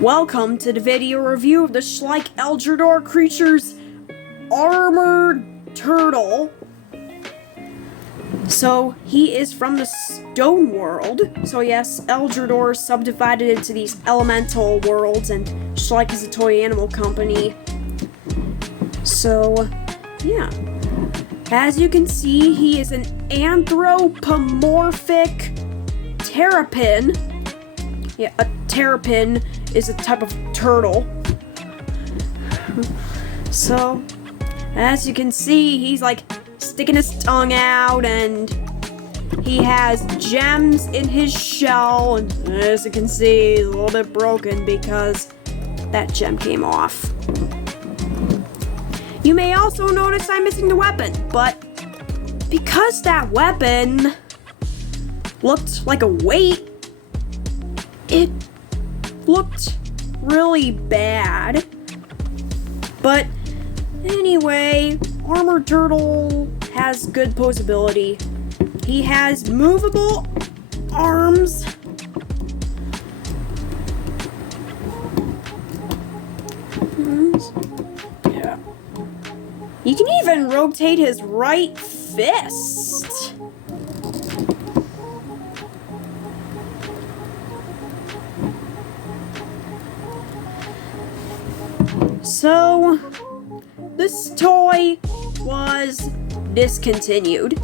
Welcome to the video review of the Schleich Eldrador creature's armored turtle. So, he is from the stone world. So yes, Eldrador is subdivided into these elemental worlds, and Schleich is a toy animal company. So, yeah. As you can see, he is an anthropomorphic terrapin. Yeah, a terrapin is a type of turtle. So, as you can see, he's like sticking his tongue out, and he has gems in his shell, and as you can see, he's a little bit broken because that gem came off. You may also notice I'm missing the weapon, but because that weapon looked like a weight, it looked really bad. But anyway, Armored Turtle has good posability. He has movable arms. Yeah. He can even rotate his right fist. So, this toy was discontinued.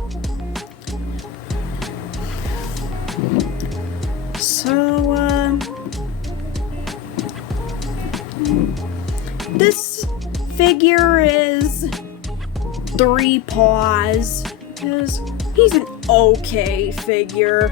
So, this figure is 3 paws. He's an okay figure.